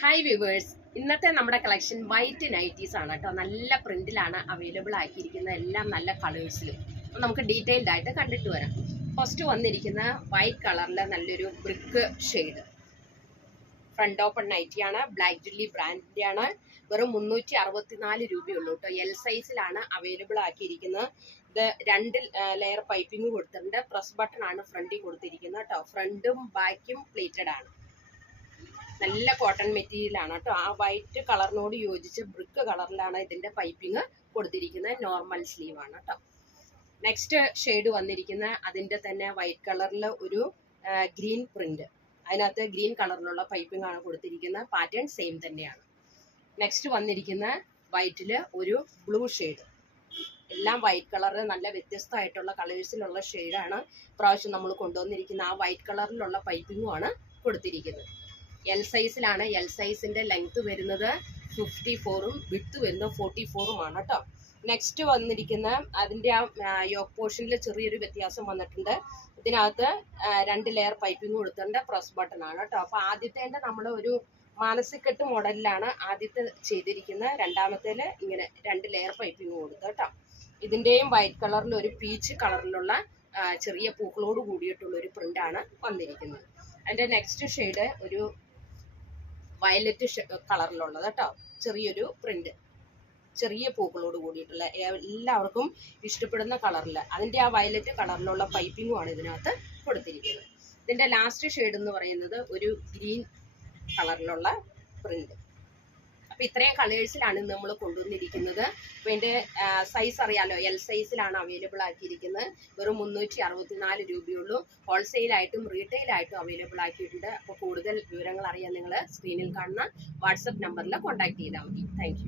Hi viewers, ഇന്നത്തെ നമ്മുടെ collection white nighties ആണ് കേട്ടോ. നല്ല പ്രിന്റിലാണ് അവൈലബിൾ ആക്കിയിരിക്കുന്നത്, എല്ലാം നല്ല കളേഴ്സിലും. അപ്പം നമുക്ക് ഡീറ്റെയിൽഡ് ആയിട്ട് കണ്ടിട്ട് വരാം. ഫസ്റ്റ് വന്നിരിക്കുന്ന വൈറ്റ് കളറിലെ നല്ലൊരു ബ്രിക്ക് ഷെയ്ഡ് ഫ്രണ്ട് ഓപ്പൺ നൈറ്റിയാണ്. ബ്ലാക്ക് ജില്ലി ബ്രാൻഡിന്റെ ആണ്. വെറും 364 രൂപയുള്ളൂ കേട്ടോ. എൽ സൈസിലാണ് അവൈലബിൾ ആക്കിയിരിക്കുന്നത്. ഇത് 2 ലെയർ പൈപ്പിംഗ് കൊടുത്തിട്ടുണ്ട്. പ്രസ് ബട്ടൺ ആണ് ഫ്രണ്ടിൽ കൊടുത്തിരിക്കുന്നത് കേട്ടോ. ഫ്രണ്ടും ബാക്കും പ്ലേറ്റഡ് ആണ്. നല്ല കോട്ടൺ മെറ്റീരിയൽ ആണ് കേട്ടോ. ആ വൈറ്റ് കളറിനോട് യോജിച്ച് ബ്രിക്ക് കളറിലാണ് ഇതിന്റെ പൈപ്പിംഗ് കൊടുത്തിരിക്കുന്നത്. നോർമൽ സ്ലീവ് ആണ് കേട്ടോ. നെക്സ്റ്റ് ഷെയ്ഡ് വന്നിരിക്കുന്ന അതിന്റെ തന്നെ വൈറ്റ് കളറിൽ ഒരു ഗ്രീൻ പ്രിന്റ്, അതിനകത്ത് ഗ്രീൻ കളറിലുള്ള പൈപ്പിംഗ് ആണ് കൊടുത്തിരിക്കുന്നത്. പാറ്റേൺ സെയിം തന്നെയാണ്. നെക്സ്റ്റ് വന്നിരിക്കുന്ന വൈറ്റില് ഒരു ബ്ലൂ ഷെയ്ഡ്. എല്ലാം വൈറ്റ് കളറിൽ നല്ല വ്യത്യസ്തമായിട്ടുള്ള കളേഴ്സിലുള്ള ഷെയ്ഡാണ് പ്രാവശ്യം നമ്മൾ കൊണ്ടുവന്നിരിക്കുന്ന. ആ വൈറ്റ് കളറിലുള്ള പൈപ്പിംഗും ആണ് കൊടുത്തിരിക്കുന്നത്. എൽ സൈസിലാണ്. എൽ സൈസിന്റെ ലെങ്ത് വരുന്നത് 54ഉം വിഡ്ത്ത് വരുന്നത് 44ഉം ആണ് കേട്ടോ. നെക്സ്റ്റ് വന്നിരിക്കുന്ന അതിന്റെ ആ യോക്ക് പോർഷനിൽ ചെറിയൊരു വ്യത്യാസം വന്നിട്ടുണ്ട്. ഇതിനകത്ത് 2 ലെയർ പൈപ്പിംഗ് കൊടുത്തിട്ടുണ്ട്. പ്രസ് ബട്ടൺ ആണ് കേട്ടോ. അപ്പൊ ആദ്യത്തെ നമ്മൾ ഒരു മാനസിക്കെട്ട് മോഡലിലാണ് ആദ്യത്തെ ചെയ്തിരിക്കുന്നത്. രണ്ടാമത്തേല് ഇങ്ങനെ 2 ലെയർ പൈപ്പിംഗ് കൊടുത്തു കേട്ടോ. ഇതിന്റെയും വൈറ്റ് കളറിൽ ഒരു പീച്ച് കളറിലുള്ള ചെറിയ പൂക്കളോട് കൂടിയിട്ടുള്ള ഒരു പ്രിന്റ് ആണ് വന്നിരിക്കുന്നത്. അതിന്റെ നെക്സ്റ്റ് ഷെയ്ഡ് ഒരു വയലറ്റ് കളറിലുള്ളത് കേട്ടോ. ചെറിയൊരു പ്രിന്റ്, ചെറിയ പൂക്കളോട് കൂടിയിട്ടുള്ള, എല്ലാവർക്കും ഇഷ്ടപ്പെടുന്ന കളറിൽ അതിന്റെ ആ വയലറ്റ് കളറിലുള്ള പൈപ്പിംഗും ആണ് ഇതിനകത്ത് കൊടുത്തിരിക്കുന്നത്. ഇതിന്റെ ലാസ്റ്റ് ഷെയ്ഡ് എന്ന് പറയുന്നത് ഒരു ഗ്രീൻ കളറിലുള്ള പ്രിന്റ്. അപ്പൊ ഇത്രയും കളേഴ്സിലാണ് നമ്മൾ കൊണ്ടുവന്നിരിക്കുന്നത്. അപ്പൊ ഇതിന്റെ സൈസ് അറിയാലോ, എൽ സൈസിലാണ് അവൈലബിൾ ആക്കിയിരിക്കുന്നത്. വെറും 364 രൂപയുള്ളൂ. ഹോൾസെയിൽ ആയിട്ടും റീറ്റെയിൽ ആയിട്ടും അവൈലബിൾ ആക്കിയിട്ടുണ്ട്. അപ്പോൾ കൂടുതൽ വിവരങ്ങൾ അറിയാൻ നിങ്ങൾ സ്ക്രീനിൽ കാണുന്ന വാട്സപ്പ് നമ്പറിൽ കോൺടാക്ട് ചെയ്താൽ മതി. താങ്ക്